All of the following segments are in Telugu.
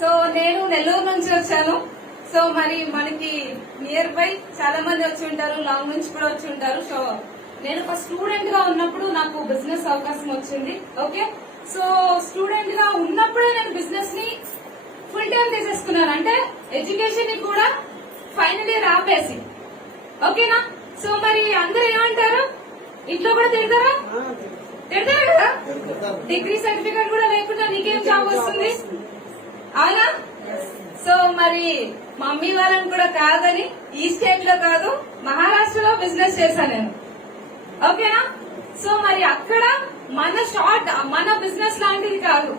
సో నేను నెల్లూరు నుంచి వచ్చాను. సో మరి మనకి నియర్ బై చాలా మంది వచ్చి ఉంటారు, లాంగ్ నుంచి కూడా వచ్చి ఉంటారు. సో నేను ఒక స్టూడెంట్ గా ఉన్నప్పుడు నాకు బిజినెస్ అవకాశం వచ్చింది. ఓకే, సో స్టూడెంట్ గా ఉన్నప్పుడే నేను బిజినెస్ ని ఫుల్ టైం తీసేసుకున్నాను, అంటే ఎడ్యుకేషన్ ని కూడా ఫైనల్ ఇయర్ ఆపేసి. ఓకేనా? సో మరి అందరూ ఏమంటారు, ఇంట్లో కూడా తిడతారా? తిడతారు కదా. డిగ్రీ సర్టిఫికేట్ కూడా లేకుండా నీకేం జాబ్ వస్తుంది, అవునా? సో మరి మమ్మీ వాళ్ళని కూడా కాదని ఈ స్టేట్ లో కాదు, మహారాష్ట్రలో బిజినెస్ చేశాను నేను. ఓకేనా? సో మరి అక్కడ మన బిజినెస్ లాంటిది కాదు,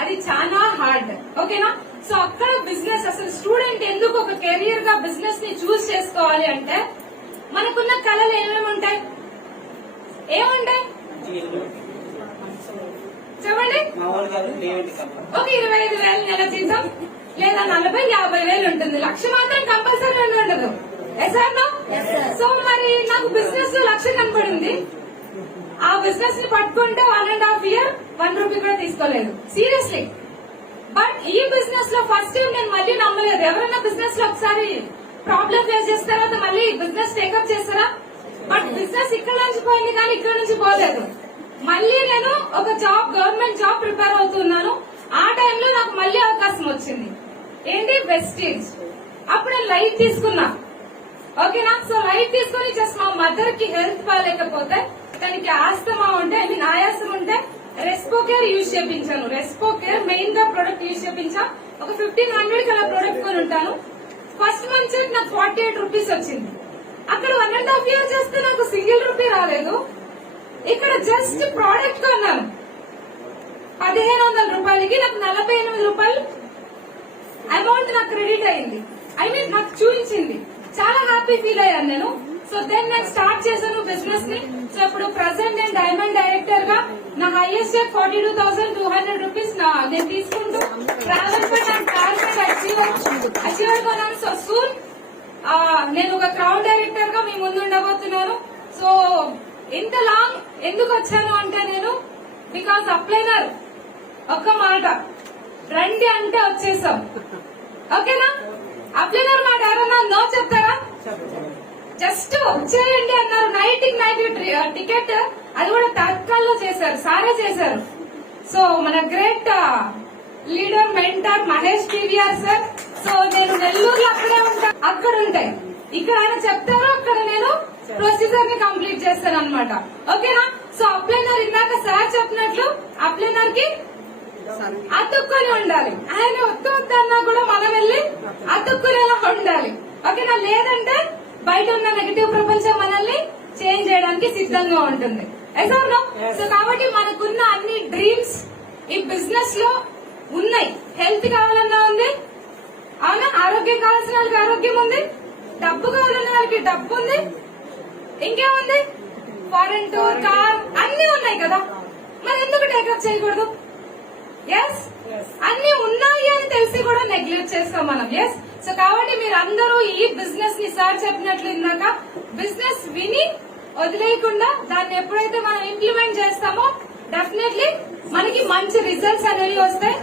అది చాలా హార్డ్. ఓకేనా? సో అక్కడ బిజినెస్, అసలు స్టూడెంట్ ఎందుకు ఒక కెరియర్ గా బిజినెస్ ని చూస్ చేసుకోవాలి అంటే, మనకున్న కళలు ఏమేమి ఉంటాయి, ఏముంటాయి చెప్పండి. ఒక 25,000 నెల జీతం, లేదా 40,000-50,000 ఉంటుంది. 1,00,000 మాత్రం కంపల్సరీ ఉండదు. సో మరి నాకు బిజినెస్ లో 1,00,000 కనపడింది. ఆ బిజినెస్ ని పట్టుకుంటే 1.5 year 1 రూపీ కూడా తీసుకోలేదు, సీరియస్లీ. బట్ ఈ బిజినెస్ లో ఫస్ట్ టైం నేను మళ్ళీ నమ్మలేదు. ఎవరైనా బిజినెస్ లో ఒకసారి ప్రాబ్లం ఫేస్ చేసిన తర్వాత మళ్ళీ బిజినెస్ టేకప్ చేస్తారా? బట్ బిజినెస్ ఇక్కడ నుంచి పోయింది కానీ ఇక్కడ నుంచి పోలేదు. మళ్ళీ నేను ఒక జాబ్, గవర్నమెంట్ జాబ్ ప్రిపేర్ అవుతున్నాను. ఆ టైంలో నాకు మళ్ళీ అవకాశం వచ్చింది. ఏంటి? వెస్టేజ్. అప్పుడు లైట్ తీసుకున్నా. ఓకేనా? సో లైట్ తీసుకుని జస్ట్ మా మదర్ కి హెల్త్ బాగాలేకపోతే, తనకి ఆస్తమా ఉంటే, ఐ మీన్ ఆయాసం ఉంటే రెస్పోకేర్ యూజ్ చేయించాను. రెస్పోకేర్ మెయిన్ గా ప్రొడక్ట్ యూజ్ చేయించా. ఒక 1,500 అలా ప్రొడక్ట్ కొని ఉంటాను. ఫస్ట్ మంత్ నాకు 48 రూపీస్ వచ్చింది. అక్కడ 1.5 year చేస్తే నాకు సింగిల్ రూపీ రాలేదు. ఇక్కడ జస్ట్ ప్రోడక్ట్ కొన్నాను 1,500 రూపాయలకి, నాకు 48 రూపాయలు అమౌంట్ నాకు క్రెడిట్ అయింది. ఐ మీన్ నాకు చూపించింది. చాలా హ్యాపీ ఫీల్ అయ్యాను నేను. సో దెన్ నేను స్టార్ట్ చేశాను బిజినెస్ ని. సో ఇప్పుడు ప్రెసెంట్ నేను డైమండ్ డైరెక్టర్ గా నా హైయెస్ట్ 42,200 రూపీస్ నేను తీసుకుంటూ ట్రావెల్ అచీవర్ కొన్నాను. సో సూన్ నేను ఒక క్రౌన్ డైరెక్టర్ గా మీ ముందు ఉండబోతున్నాను. సో ఇంత లాంగ్ ఎందుకు వచ్చాను అంటే, నేను బికాస్ అప్లైనర్ ఒక్క మాట రండి అంటే వచ్చేసాం. ఓకేనా? అప్లైనర్ మాట ఎవరన్నా నో చెప్తారా? జస్ట్ వచ్చేయండి అన్నారు. నైట్ టికెట్, అది కూడా తత్కాల్లో చేశారు, సారే చేశారు. సో మన great leader, mentor Mahesh TVR sir. So నేను నెల్లూరులో అక్కడే ఉంటా, అక్కడ ఉంటాయి. ఇక్కడ ఆయన చెప్తారో అక్కడ నేను ప్రొసీజర్ ని కంప్లీట్ చేస్తాను అనమాట. ఓకేనా? సో అప్లైనర్ ఇందాక సార్ చెప్పినట్లు అప్లైనర్ కి అతుక్కొని ఉండాలి. ఆయన వద్దన్నా కూడా మనం వెళ్ళి అతుక్కునేలా ఉండాలి. ఓకేనా? లేదంటే బయట ఉన్న నెగటివ్ ప్రపంచం మనల్ని చేంజ్ చేయడానికి సిద్ధంగా ఉంటుంది. సో కాబట్టి మనకున్న అన్ని డ్రీమ్స్ ఈ బిజినెస్ లో ఉన్నాయి. హెల్త్ కావాలన్నా ఉంది, అవునా? ఆరోగ్యం కావాల్సిన వాళ్ళకి ఆరోగ్యం ఉంది, డబ్బు కావాలన్న వాళ్ళకి డబ్బు ఉంది, ఇంకేముంది? ఫారెన్ టూర్, కార్ అన్ని ఉన్నాయి కదా. మరి ఎందుకు టేకప్ చేయకూడదు? ఎస్, అన్ని ఉన్నాయి అని తెలిసి కూడా నెగ్లెక్ట్ చేస్తాం మనం. ఎస్, సో కాబట్టి మీరు అందరూ ఈ బిజినెస్ ని సార్ చెప్పినట్లు ఇందాక బిజినెస్ విని వదిలేయకుండా దాన్ని ఎప్పుడైతే మనం ఇంప్లిమెంట్ చేస్తామో డెఫినెట్లీ మనకి మంచి రిజల్ట్స్ అనేవి వస్తాయి.